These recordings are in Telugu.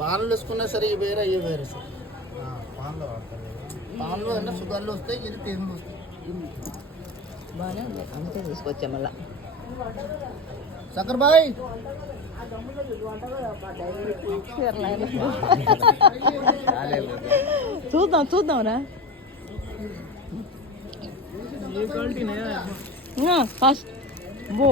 పాన్లు వేసుకున్నా సరే ఇవి వేరే ఇవి వేరే సార్. పాన్లో అన్న షుగర్లు వస్తాయి, ఇది తేనెలు వస్తాయి. బాగానే ఉంది, అంతే తీసుకొచ్చా మళ్ళా. సక్కర్ బాయ్ చూద్దాం చూద్దాంరా. ఫస్ట్ బో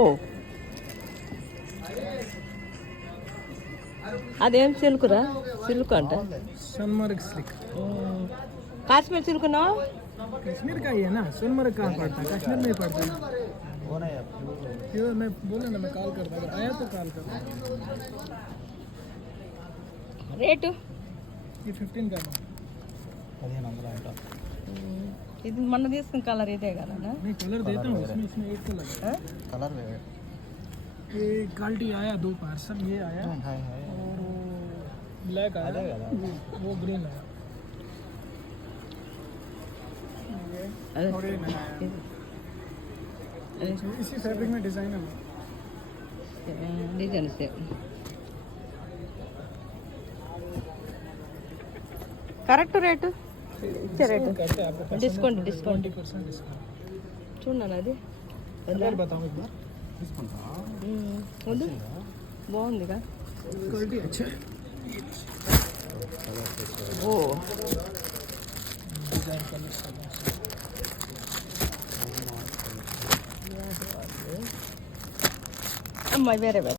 అదేం సిల్కురా? సిల్క్ అంట. सोनमर्ग सिल्क। కాశ్మీర్ సిల్క్ నా? कश्मीर का ही है ना, सोनमर्ग कहाँ पड़ता है? कश्मीर में ही पड़ता है। ये मैं बोला ना, मैं कॉल करता हूँ, आया तो कॉल करता हूँ। రేటు ये 15 का है। ఇది మొన్న తీసుకున్న కలర్ ఇదే కదా? मैं कलर देता हूँ इसमें, इसमें एक कलर है। కలర్ ये क्वालिटी आया 2 पार्सल, ये आया और वो ब्लैक आया, वो ग्रीन आया। और ये नया आया। इसी फैब्रिक में डिजाइन है। డిజైన్స్ కరెక్ట్ రేటు ఇచ్చే రేటు. Discount 20% discount. చూడండి అది कलर बताओ एक बार। వద్దు, బాగుందిగా. क्वालिटी अच्छा है। ఓ डिजाइन कलर सब అమ్మాయి వేరే వేరే